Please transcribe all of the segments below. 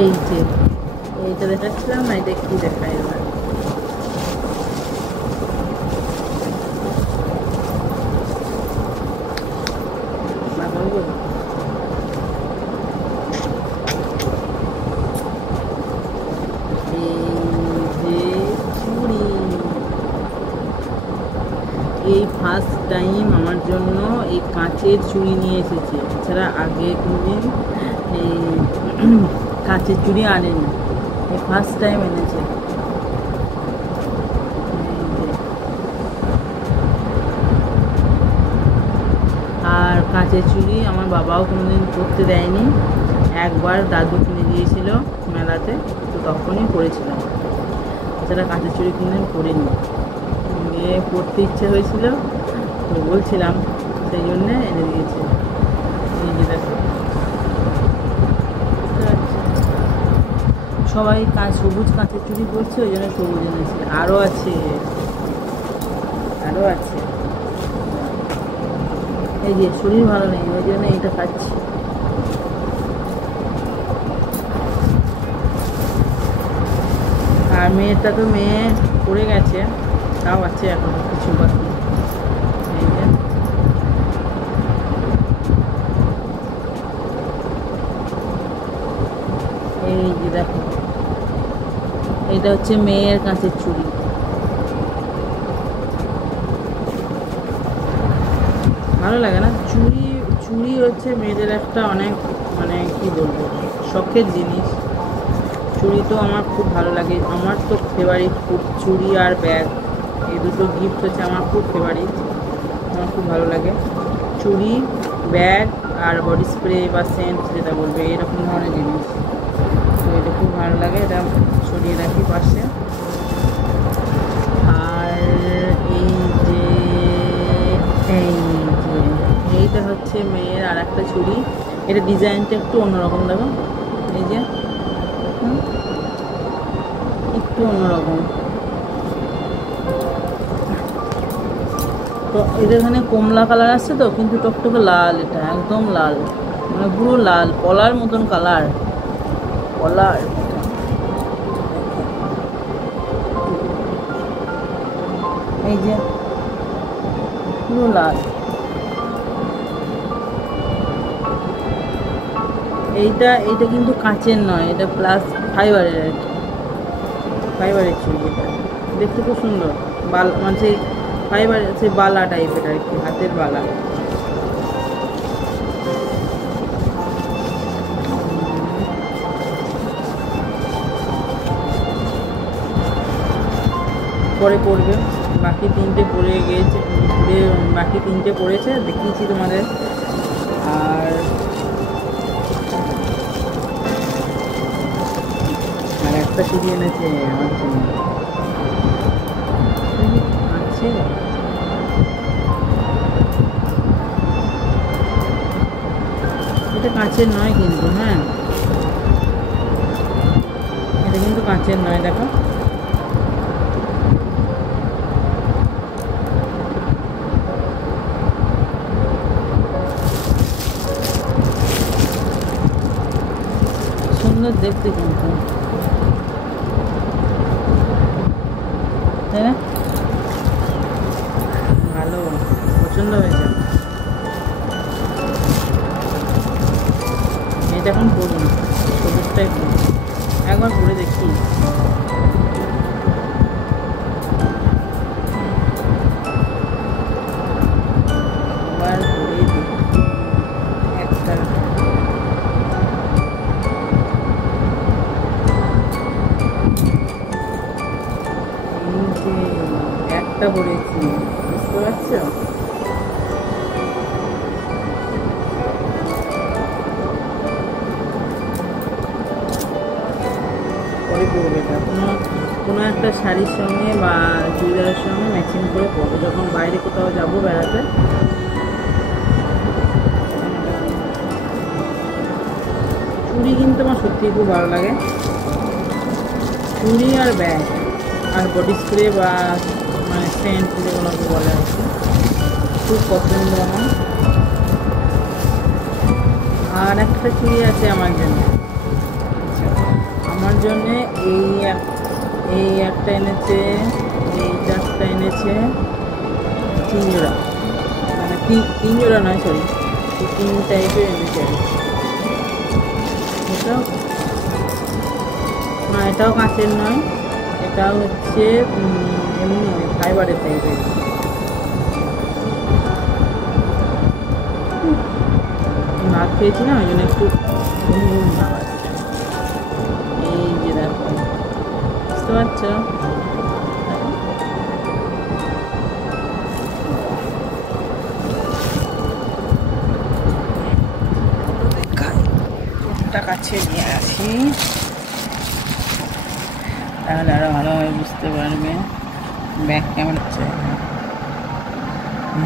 এই যে এইটা দেখাচ্ছিলাম না, এটা কি দেখায় এবার। এই ফার্স্ট টাইম আমার জন্য এই কাঁচের চুড়ি নিয়ে এসেছে, এছাড়া আগে কোনোদিন এই কাঁচের চুড়ি আনেনি, এই ফার্স্ট টাইম এনেছে। আর কাঁচের চুড়ি আমার বাবাও কোনোদিন করতে দেয়নি, একবার দাদু কিনে দিয়েছিল মেলাতে, তো তখনই পরেছিলাম, এছাড়া কাঁচের চুড়ি কোনোদিন পরিনি। নিয়ে পড়তে ইচ্ছে হয়েছিল তো বলছিলাম, সেই জন্যে এনে দিয়েছে। এই যে দেখো, সবাই সবুজ কাঁচের চুড়ি পরছে, ওই জন্য সবুজ এনেছে। আরও আছে, আরও আছে। এই যে শরীর ভালো নেই, ওই জন্য এইটা খাচ্ছি। আর মেয়েটা তো মেয়ে পড়ে গেছে, তাও আছে এখনো কিছু বাকি। এই যে দেখো, এটা হচ্ছে মেয়ের কাঁচের চুড়ি। ভালো লাগে না? চুড়ি চুড়ি হচ্ছে মেয়েদের একটা অনেক, মানে কি বলবো, শখের জিনিস। চুড়ি তো আমার খুব ভালো লাগে, আমার তো ফেভারিট খুব চুড়ি আর ব্যাগ, এই দুটো গিফট হচ্ছে আমার খুব ফেভারিট, আমার খুব ভালো লাগে। চুড়ি, ব্যাগ আর বডি স্প্রে বা সেন্ট যেটা বলবে, এরকম ধরনের জিনিস, তো এটা খুব ভালো লাগে। এটা সরিয়ে রাখি পাশে। আর এই যে এইটা হচ্ছে মেয়ের আর একটা চুড়ি, এটা ডিজাইনটা একটু অন্যরকম, দেখো এই যে একটু অন্যরকম। তো এদের এখানে কমলা কালার আসছে তো, কিন্তু টকটকে লাল, এটা একদম লাল, মানে পুরো লাল, কলার মতন কালার, কলার। এই যে পুরো লাল। এইটা কিন্তু কাঁচের নয়, এটা প্লাস ফাইবারের আর কি, ফাইবারের চুড়ি। এটা দেখতে খুব সুন্দর, বাল মানে সেই ফাইবারের সেই বালা টাইপের আর কি, হাতের বালা। পরে পড়বে, বাকি তিনটে পড়ে গিয়েছে, বাকি তিনটে পড়েছে, দেখিয়েছি তোমাদের। আর একটা চুড়ি এনেছে আমার জন্য, আছে। এটা কাঁচের নয় কিন্তু, হ্যাঁ এটা কিন্তু কাঁচের নয়, দেখো সুন্দর দেখতে কিন্তু, তাই না? ভালো, পছন্দ হয়েছে। এটা এখন পড়ি না, সবুজটাই পড়ি, একবার পরে দেখি। একবার পরে দেখি একটা। একটা পড়েছি, বুঝতে পারছো? পরে পরবে, এটা কোনো একটা শাড়ির সঙ্গে বা চুড়িদারের সঙ্গে ম্যাচিং করে পরবো, যখন বাইরে কোথাও যাবো বেড়াতে। চুড়ি কিন্তু আমার সত্যিই খুব ভালো লাগে, চুড়ি আর ব্যাগ আর বডি স্প্রে বা মানে সেন্ট যেগুলোকে বলে আর কি, খুব পছন্দ আমার। আর একটা চুড়ি আছে আমার জন্য, আচ্ছা আমার জন্য এই একটা এনেছে, এই চারটা এনেছে, 3 জোড়া, মানে 3 জোড়া নয়, সরি 3 টাইপের এনেছে। এটাও না, এটাও কাঁচের নয়, এটাও হচ্ছে এমনি ফাইবারের টাইপের। ভাত খেয়েছি না, ওই জন্য একটু ঘুম ঘুম ভাব আছে। এই যে দেখো, বুঝতে পারছো? কাছে নিয়ে আসি, তাহলে আরো ভালোভাবে বুঝতে পারবে ব্যাক কেমন হচ্ছে।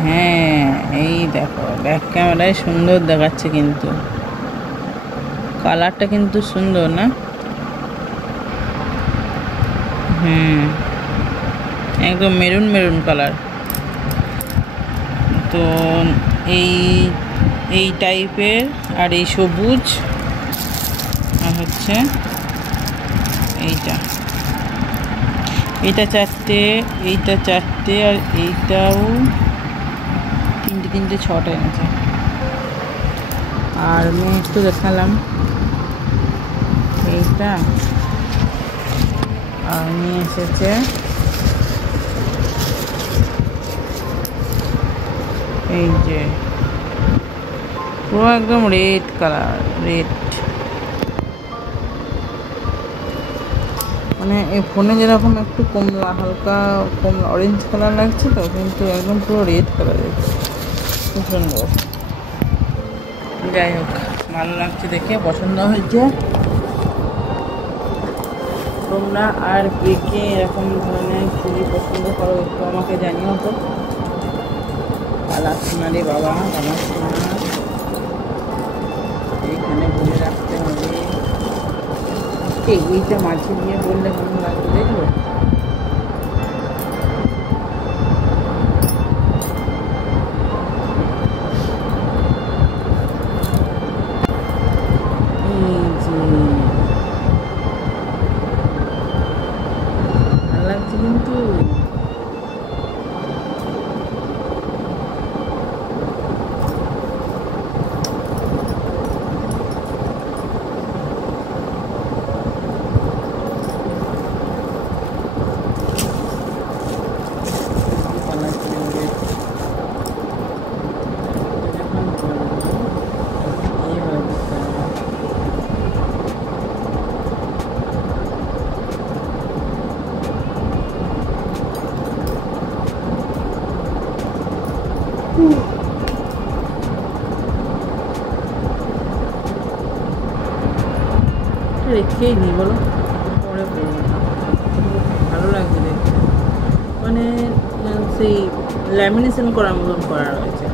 হ্যাঁ, এই দেখো ব্যাক ক্যামেরায় সুন্দর দেখাচ্ছে, কিন্তু কালারটা কিন্তু সুন্দর না? একদম মেরুন মেরুন কালার। তো এই টাইপের, আর এই সবুজ, আর হচ্ছে এইটা 4টে, এইটা 4টে, আর এইটাও 3টে 6টা এনেছে। আর আমি একটু দেখালাম এইটা, আর নিয়ে এসেছে এই যে পুরো একদম রেড কালার, রেড, মানে এই ফোনে যেরকম একটু কমলা, হালকা কমলা অরেঞ্জ কালার লাগছে, তো কিন্তু একদম পুরো রেড কালার, খুব সুন্দর। যাই হোক, ভালো লাগছে দেখে, পছন্দ হয়েছে। তোমরা আর কে কে এরকম ধরনের চুড়ি পছন্দ করো একটু আমাকে জানিও তো। আলাসনারে বাবা, আলাসনা এইখানে বলে রাখতে হবে। এইটা মাঝে দিয়ে বললে কেমন লাগবে দেখবো। ভালো লাগছে কিন্তু। রেখেই দিই বলো, পরে করবো। ভালো লাগছে দেখতে, মানে সেই ল্যামিনেশন করার মতন করা রয়েছে।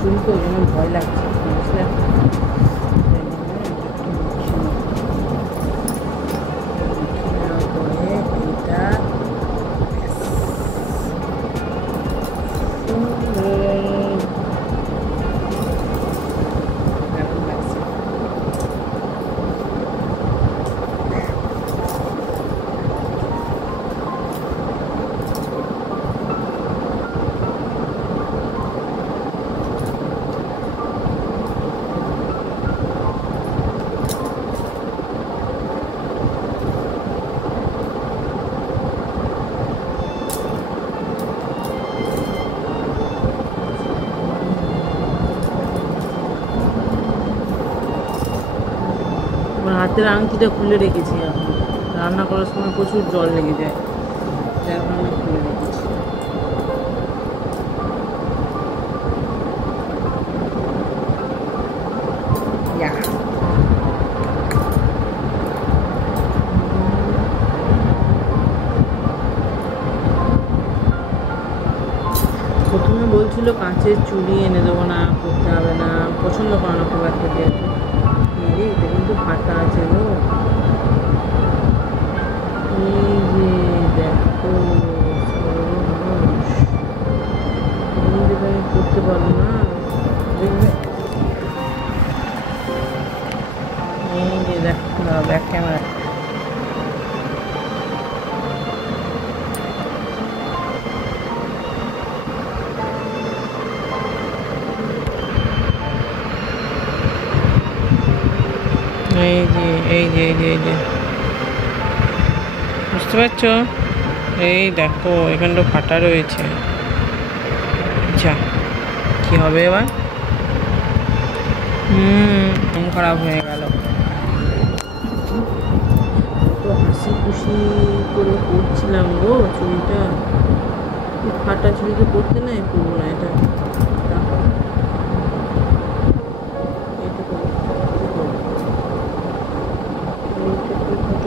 চুলকে ওই জন্য ভয় লাগছে, বুঝলে? হাতের আংটিটা খুলে রেখেছি এখন, রান্না করার সময় প্রচুর জল লেগে যায়, এখন আমি খুলে রেখেছি। প্রথমে বলছিল কাঁচের চুড়ি এনে দেবো না, করতে হবে না, পছন্দ করে না খুব একটা যেহেতু। এটা কিন্তু ফাটা আছে গো, এই যে দেখো আমি করতে পারবো না, দেখবে এই যে দেখো ব্যাক ক্যামেরা। এই যে এই যে এই যে এই যে বুঝতে পারছো, এই দেখো এখানটা ফাটা রয়েছে। আচ্ছা কি হবে এবার? মন খারাপ হয়ে গেল। তো হাসি খুশি করে করছিলাম গো চুড়িটা, ফাটা চুড়িতে করতে নাই, করবো না এটা।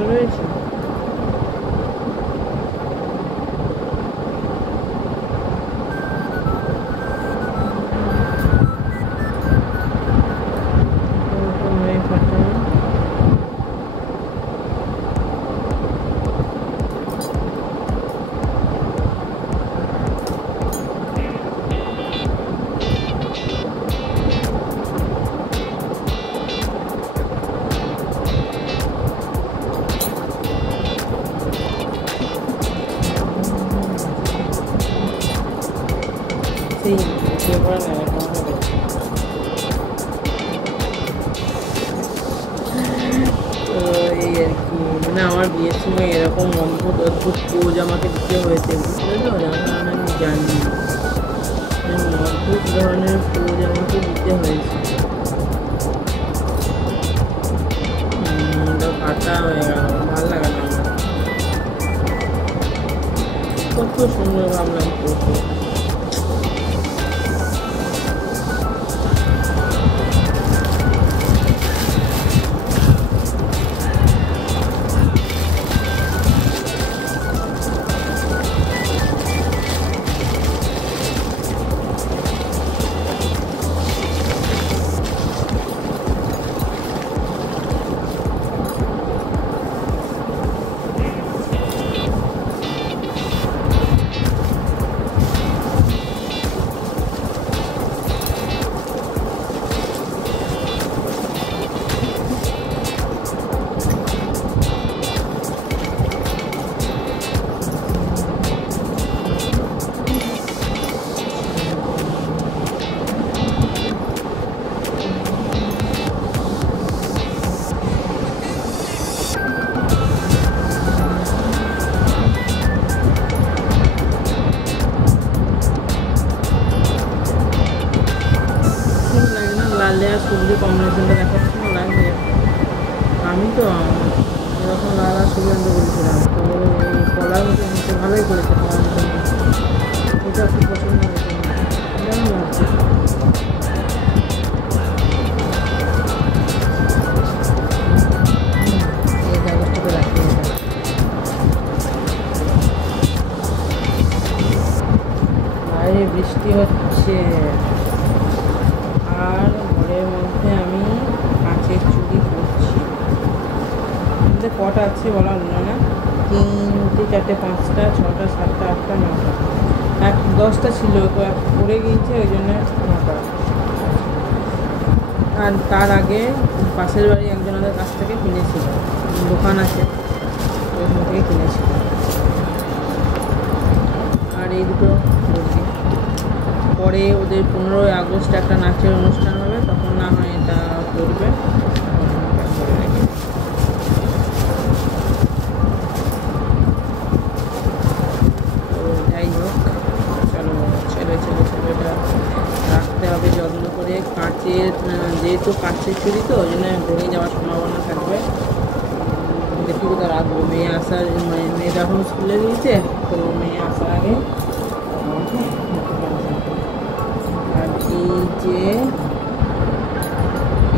রয়েছে এই আর কি, মানে আমার বিয়ের সময় এরকম অদ্ভুত অদ্ভুত পোজ আমাকে দিতে হয়েছে, বুঝতে তো আমি জানি, অদ্ভুত ধরনের পোজ আমাকে দিতে হয়েছে। ফাটা হয়ে গেল, ভালো লাগে না আমার, কত সুন্দর ভাবলাম করবো। লাল আর সবজি কম্বিনেশনটা দেখাচ্ছি না, লাগবে। আমি তো এরকম লাল আর সবজি আনতে বলেছিলাম, তো এই কলার মতো ভালোই করেছে, খাওয়ার জন্য এটা খুব পছন্দ হয়েছে, কেমন লাগছে? এই কাগজটাকে রাখি, বাইরে বৃষ্টি হচ্ছে আর ঘরের মধ্যে আমি কাঁচের চুড়ি করছি। কটা আছে বলা হলো না, 3টে 4টে 5টা 6টা 7টা 8টা 9টা, 10টা ছিল তো পড়ে গিয়েছে, ওই জন্য 9টা। আর তার আগে পাশের বাড়ি একজনের কাছ থেকে কিনেছিল, দোকান আছে ওইখান থেকে কিনেছিল। আর এই দুটো করছি, পরে ওদের 15ই আগস্ট একটা নাচের অনুষ্ঠান হবে, তখন না হয় এটা করবে। তো যাই হোক, চলো ছেলে এটা রাখতে হবে যত্ন করে। কাঁচের যেহেতু কাঁচের চুড়ি তো ওই জন্য ভেঙে যাওয়ার সম্ভাবনা থাকবে। মেয়ে আসার মেয়ে যখন স্কুলে গিয়েছে, তো মেয়ে আসার আগে আমাকে আর যে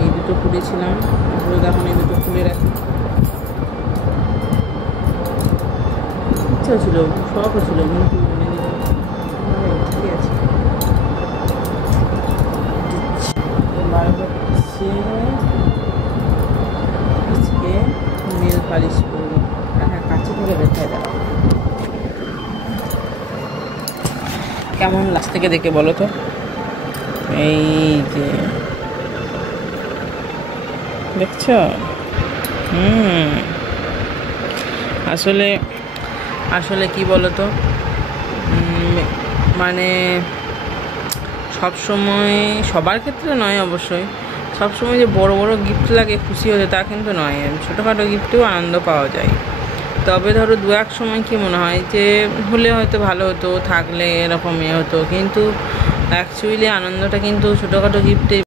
এই দুটো খুলেছিলাম, তারপরে তখন এই দুটো খুলে রাখি। ইচ্ছা ছিল, শখও ছিল, কিন্তু ঠিক আছে। এবার হচ্ছে আজকে নেল পালিশ করবো। হ্যাঁ, কাছে থেকে দেখায় দাঁড়াও কেমন লাস্ট থেকে দেখে বলো তো। এই যে দেখছ, আসলে আসলে কি বলতো, মানে সবসময় সবার ক্ষেত্রে নয় অবশ্যই, সবসময় যে বড় বড় গিফট লাগে খুশি হতে তা কিন্তু নয়, ছোটোখাটো গিফটেও আনন্দ পাওয়া যায়। তবে ধরো দু এক সময় কি মনে হয় যে হলে হয়তো ভালো হতো, থাকলে এরকম হতো, কিন্তু অ্যাকচুয়ালি আনন্দটা কিন্তু ছোটোখাটো গিফটে